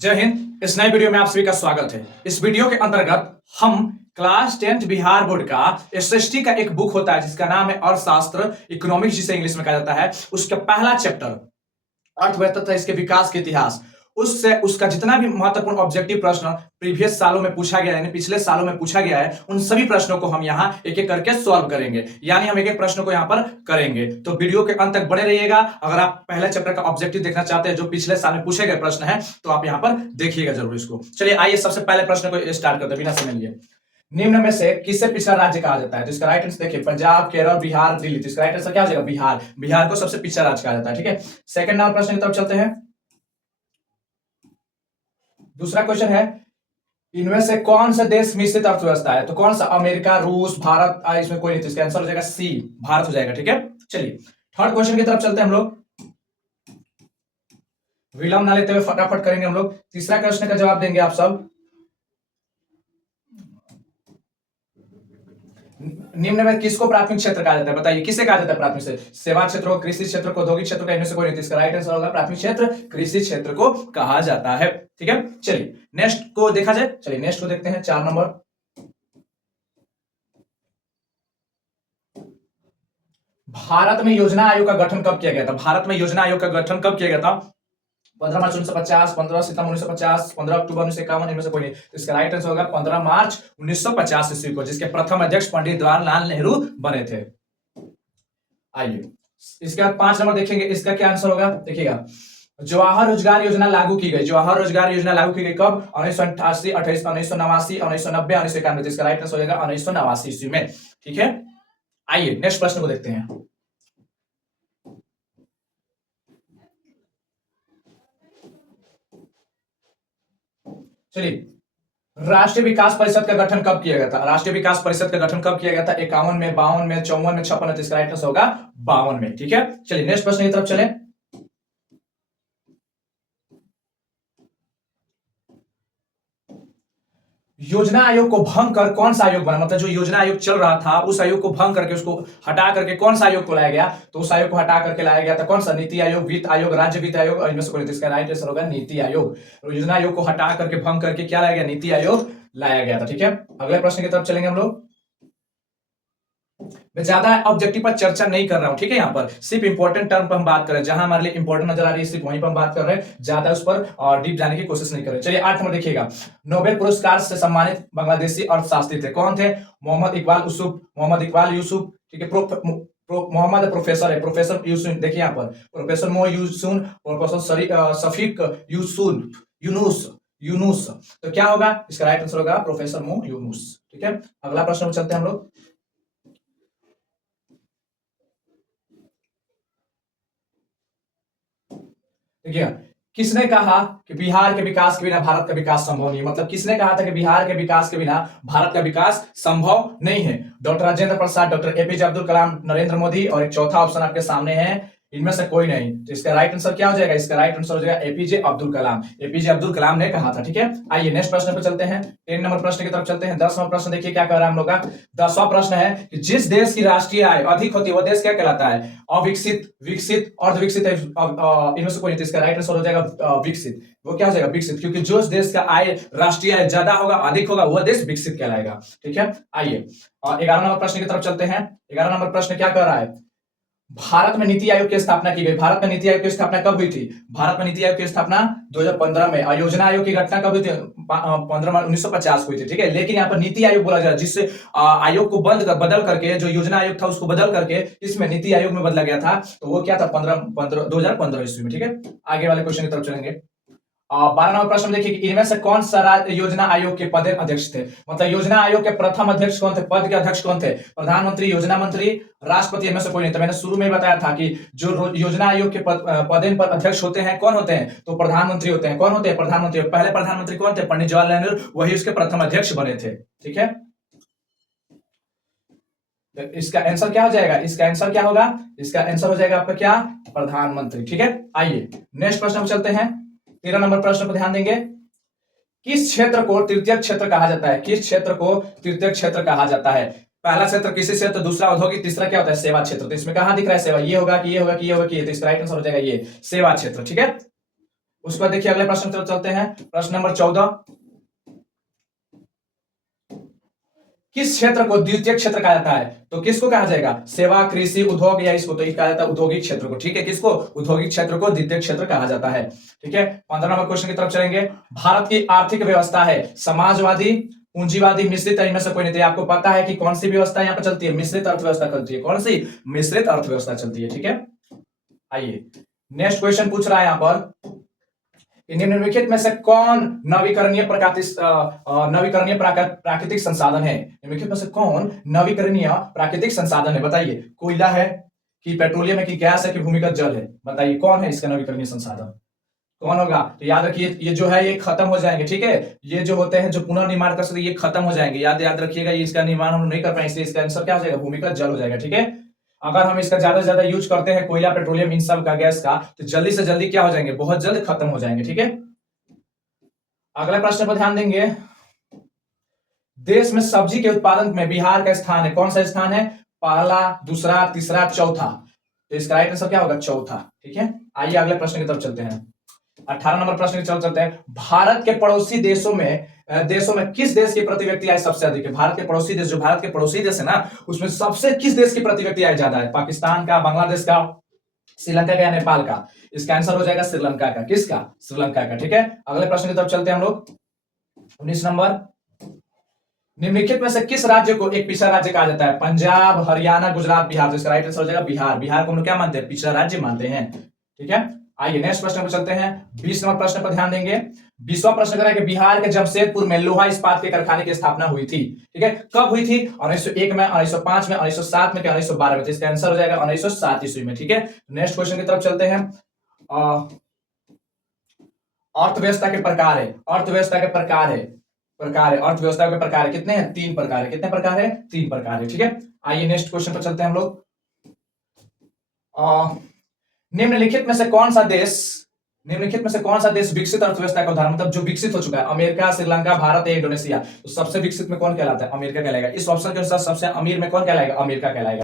जय हिंद। इस नए वीडियो में आप सभी का स्वागत है। इस वीडियो के अंतर्गत हम क्लास 10th बिहार बोर्ड का एसएसटी का एक बुक होता है जिसका नाम है अर्थशास्त्र, इकोनॉमिक्स जिसे इंग्लिश में कहा जाता है, उसका पहला चैप्टर अर्थव्यवस्था तथा इसके विकास के इतिहास, उससे उसका जितना भी महत्वपूर्ण ऑब्जेक्टिव प्रश्न प्रीवियस सालों में पूछा गया है, यानी पिछले सालों में पूछा गया है, उन सभी प्रश्नों को हम यहाँ एक एक करके सॉल्व करेंगे। यानी हम एक एक प्रश्न को यहाँ पर करेंगे, तो वीडियो के अंत तक बने रहिएगा। अगर आप पहले चैप्टर का ऑब्जेक्टिव देखना चाहते हैं जो पिछले साल में पूछे गए प्रश्न है, तो आप यहाँ पर देखिएगा जरूर इसको। चलिए आइए सबसे पहले प्रश्न को स्टार्ट करते हैं बिना समय लिए। निम्न में से किसे पिछड़ा राज्य कहा जाता है? तो इसका राइट आंसर देखिए, पंजाब, केरल, बिहार, दिल्ली। तो इसका राइट आंसर क्या हो जाएगा? बिहार। बिहार को सबसे पिछड़ा राज्य कहा जाता है। ठीक है, सेकंड नंबर प्रश्न की तरफ चलते हैं। दूसरा क्वेश्चन है, इनमें से कौन सा देश मिश्रित अर्थव्यवस्था है? तो कौन सा? अमेरिका, रूस, भारत, इसमें कोई नहीं। तो इसका आंसर हो जाएगा सी, भारत हो जाएगा। ठीक है, चलिए थर्ड क्वेश्चन की तरफ चलते हैं हम लोग, विलंब ना लेते हुए फटाफट करेंगे हम लोग। तीसरा प्रश्न का जवाब देंगे आप सब। निम्न में किसको प्राथमिक क्षेत्र कहा जाता है? बताइए किसे कहा जाता है प्राथमिक क्षेत्र? सेवा क्षेत्र को, कृषि क्षेत्र को, औद्योगिक क्षेत्र को, इनमें से कोई नहीं। इसका राइट आंसर होगा प्राथमिक क्षेत्र कृषि क्षेत्र को कहा जाता है। ठीक है, चलिए नेक्स्ट को देखा जाए। चलिए नेक्स्ट को देखते हैं, 4 नंबर। भारत में योजना आयोग का गठन कब किया गया था? भारत में योजना आयोग का गठन कब किया गया था? 15 मार्च 1950, 15 सितंबर 1950, 15 अक्टूबर 1951, इनमें से कोई नहीं। तो इसका राइट आंसर होगा 15 मार्च 1950 ईस्वी को, जिसके प्रथम अध्यक्ष पंडित जवाहरलाल नेहरू बने थे। आइए इसके बाद 5 नंबर देखेंगे, इसका क्या आंसर होगा? देखिएगा, जवाहर रोजगार योजना लागू की गई। जवाहर रोजगार योजना लागू की गई कब? 1988, 1989, 1990, 1991। इसका राइट आंसर हो जाएगा 1989 ईस्वी में। ठीक है, आइए नेक्स्ट प्रश्न को देखते हैं। चलिए, राष्ट्रीय विकास परिषद का गठन कब किया गया था? राष्ट्रीय विकास परिषद का गठन कब किया गया था? 51 में, 52 में, 54 में, 56 में। इसका राइट आंसर होगा 52 में। ठीक है, चलिए नेक्स्ट प्रश्न की तरफ चलें। योजना आयोग को भंग कर कौन सा आयोग बना? मतलब जो योजना आयोग चल रहा था उस आयोग को भंग करके, उसको हटा करके कौन सा आयोग को लाया गया? तो उस आयोग को हटा करके लाया गया था कौन सा? नीति आयोग, वित्त आयोग, राज्य वित्त आयोग, और इनमें से कोई नहीं। इसका राइट आंसर होगा नीति आयोग। योजना आयोग को हटा करके, भंग करके क्या लाया गया? नीति आयोग लाया गया था। ठीक है, अगले प्रश्न की तरफ चलेंगे हम लोग। मैं ज्यादा ऑब्जेक्टिव पर चर्चा नहीं कर रहा हूं, ठीक है, यहाँ पर सिर्फ इंपॉर्टेंट टर्म पर हम बात कर रहे हैं, जहां हमारे लिए इंपॉर्टेंट नजर आ रही है सिर्फ वहीं पर हम बात कर रहे हैं, ज्यादा उस पर डीप जाने की कोशिश नहीं कर रहे। चलिए 8 नंबर देखिएगा, नोबेल पुरस्कार से सम्मानित बांग्लादेशी अर्थशास्त्री थे, कौन थे? मोहम्मद इकबाल यूसुफ, मोहम्मद इकबाल यूसुफ। ठीक है, मोहम्मद प्रोफेसर है, प्रोफेसर यूसुफ। देखिए यहाँ पर प्रोफेसर मो यूसुन, प्रोफेसर शफीक यूसुन, यूनुस, यूनुस। तो क्या होगा? इसका राइट आंसर होगा प्रोफेसर मो यूनुस। ठीक है, अगला प्रश्न चलते हैं हम लोग। देखिए, किसने कहा कि बिहार के विकास के बिना भारत का विकास संभव नहीं? मतलब किसने कहा था कि बिहार के विकास के बिना भारत का विकास संभव नहीं है? Doctor Rajendra Prasad, doctor APJ Abdul Kalam, Narendra Modi, और एक चौथा ऑप्शन आपके सामने है, इनमें से कोई नहीं। तो इसका राइट आंसर क्या हो जाएगा? इसका राइट आंसर हो जाएगा एपीजे अब्दुल कलाम। एपीजे अब्दुल कलाम ने कहा था। ठीक है, आइए नेक्स्ट प्रश्न पर चलते हैं, 10 नंबर प्रश्न की तरफ चलते हैं। 10वां प्रश्न देखिए क्या कह रहा है हम लोग का। 10वां प्रश्न है कि जिस देश की राष्ट्रीय आय अधिक होती है वह देश क्या कहलाता है? अविकसित, विकसित, अर्धविकसित है, इनमें से कोई नहीं। इसका राइट आंसर हो जाएगा विकसित। वो क्या हो जाएगा? विकसित, क्योंकि जो देश का आय, राष्ट्रीय आय ज्यादा होगा, अधिक होगा, वह देश विकसित कहलाएगा। ठीक है, आइए 11 नंबर प्रश्न की तरफ चलते हैं। 11 नंबर प्रश्न क्या कर रहा है? भारत में नीति आयोग की स्थापना की गई। भारत में नीति आयोग की स्थापना कब हुई थी? भारत में नीति आयोग की स्थापना 2015 में। योजना आयोग की घटना कब हुई थी? 15 मार्च 1950 हुई थी। ठीक है, लेकिन यहाँ पर नीति आयोग बोला जा, जिससे आयोग को बदल करके, जो योजना आयोग था उसको बदल करके इसमें नीति आयोग में बदला गया था, तो वो क्या था? 2015 ईस्वी में। ठीक है, आगे वाले क्वेश्चन की तरफ चलेंगे। 12 नंबर प्रश्न देखिए कि इनमें से कौन सा योजना आयोग के पद अध्यक्ष थे? मतलब योजना आयोग के प्रथम अध्यक्ष कौन थे? पद के अध्यक्ष कौन थे? प्रधानमंत्री, योजना मंत्री, राष्ट्रपति, इनमें से कोई नहीं। तो मैंने शुरू में ही बताया था कि जो योजना आयोग के पद पर अध्यक्ष होते हैं, कौन होते हैं? तो प्रधानमंत्री होते हैं। कौन होते हैं? प्रधानमंत्री। पहले प्रधानमंत्री कौन थे? पंडित जवाहरलाल नेहरू, वही उसके प्रथम अध्यक्ष बने थे। ठीक है, तो इसका आंसर क्या हो जाएगा? इसका आंसर क्या होगा? इसका आंसर हो जाएगा आपका क्या? प्रधानमंत्री। ठीक है, आइए नेक्स्ट प्रश्न पर चलते हैं। 13 नंबर प्रश्न पर ध्यान देंगे। किस क्षेत्र को तृतीय क्षेत्र कहा जाता है? किस क्षेत्र को तृतीय क्षेत्र कहा जाता है? पहला क्षेत्र कृषि क्षेत्र, दूसरा औद्योगिक, तीसरा क्या होता है? सेवा क्षेत्र। तो इसमें कहां दिख रहा है सेवा? ये होगा कि ये होगा कि ये होगा कि ये? तो इसका राइट आंसर हो जाएगा ये, सेवा क्षेत्र। ठीक है, उसके बाद देखिए अगले प्रश्न की तरफ चलते हैं। प्रश्न नंबर 14, किस क्षेत्र को द्वितीय क्षेत्र कहा जाता है? तो किसको कहा जाएगा? सेवा, कृषि, उद्योग, या इसको तो कहा जाता है औद्योगिक क्षेत्र को। ठीक है, किसको? औद्योगिक क्षेत्र को द्वितीय क्षेत्र कहा जाता है। ठीक है, 15 नंबर क्वेश्चन की तरफ चलेंगे। भारत की आर्थिक व्यवस्था है समाजवादी, पूंजीवादी, मिश्रित, इनमें से कोई नहीं। आपको पता है कि कौन सी व्यवस्था यहाँ पर चलती है? मिश्रित अर्थव्यवस्था चलती है। कौन सी? मिश्रित अर्थव्यवस्था चलती है। ठीक है, आइए नेक्स्ट क्वेश्चन पूछ रहा है यहाँ पर, निम्नलिखित में से कौन नवीकरणीय प्राकृतिक संसाधन है? निम्नलिखित में से कौन नवीकरणीय प्राकृतिक संसाधन है? बताइए, कोयला है कि पेट्रोलियम है कि गैस है कि भूमिगत जल है? बताइए कौन है इसका नवीकरणीय संसाधन? कौन होगा? तो याद रखिए, ये जो है ये खत्म हो जाएंगे। ठीक है, ये जो होते हैं जो पुनर्निर्माण कर सकते ये खत्म हो जाएंगे। याद याद रखिएगा, इसका निर्माण हम नहीं कर पाएंगे, इसलिए इसका आंसर क्या हो जाएगा? भूमिगत जल हो जाएगा। ठीक है, अगर हम इसका ज्यादा से ज्यादा यूज करते हैं कोयला, पेट्रोलियम, इन सब का, गैस का, तो जल्दी से जल्दी क्या हो जाएंगे? बहुत जल्द खत्म हो जाएंगे। ठीक है, अगले प्रश्न पर ध्यान देंगे। देश में सब्जी के उत्पादन में बिहार का स्थान है। कौन सा स्थान है? पहला, दूसरा, तीसरा, चौथा? तो इसका राइट आंसर क्या होगा? चौथा। ठीक है, आइए अगले प्रश्न की तरफ चलते हैं। 18 नंबर प्रश्न की तरफ चलते हैं। भारत के पड़ोसी देशों में किस देश की प्रति व्यक्ति आय सबसे अधिक है? भारत के पड़ोसी देश, जो भारत के पड़ोसी देश है ना, उसमें सबसे किस देश की प्रति व्यक्ति आय ज्यादा है? पाकिस्तान का, बांग्लादेश का, श्रीलंका का या नेपाल का? इसका आंसर हो जाएगा श्रीलंका का। किसका? श्रीलंका का। ठीक है, अगले प्रश्न की तरफ चलते हैं हम लोग। 19 नंबर, निम्नलिखित में से किस राज्य को एक पिछड़ा राज्य कहा जाता है? पंजाब, हरियाणा, गुजरात, बिहार? तो इसका राइट आंसर हो जाएगा बिहार। बिहार को हम लोग क्या मानते हैं? पिछड़ा राज्य मानते हैं। ठीक है, आइए नेक्स्ट प्रश्न पर चलते हैं। 20 नंबर प्रश्न पर ध्यान देंगे। 20वां प्रश्न कह रहा है कि बिहार के जमशेदपुर में लोहा इस्पात के कारखाने की स्थापना हुई थी। ठीक है, कब हुई थी? 1901 में, 1905 में, 1907 में, 1912 में? तो इसका आंसर हो जाएगा 1907 ईस्वी में। ठीक है, नेक्स्ट क्वेश्चन की तरफ चलते हैं। अर्थव्यवस्था के प्रकार है, अर्थव्यवस्था के प्रकार है, अर्थव्यवस्था के प्रकार है कितने हैं? 3 प्रकार है। कितने प्रकार है? 3 प्रकार है। ठीक है, आइए नेक्स्ट क्वेश्चन पर चलते हैं हम लोग। निम्नलिखित में से कौन सा देश विकसित अर्थव्यवस्था का उदाहरण, मतलब जो विकसित हो चुका है? अमेरिका, श्रीलंका, भारत या इंडोनेशिया? तो सबसे विकसित में कौन कहलाता है? अमेरिका कहलाएगा। इस ऑप्शन के अनुसार सबसे अमीर में कौन कहलाएगा? अमेरिका कहलाएगा।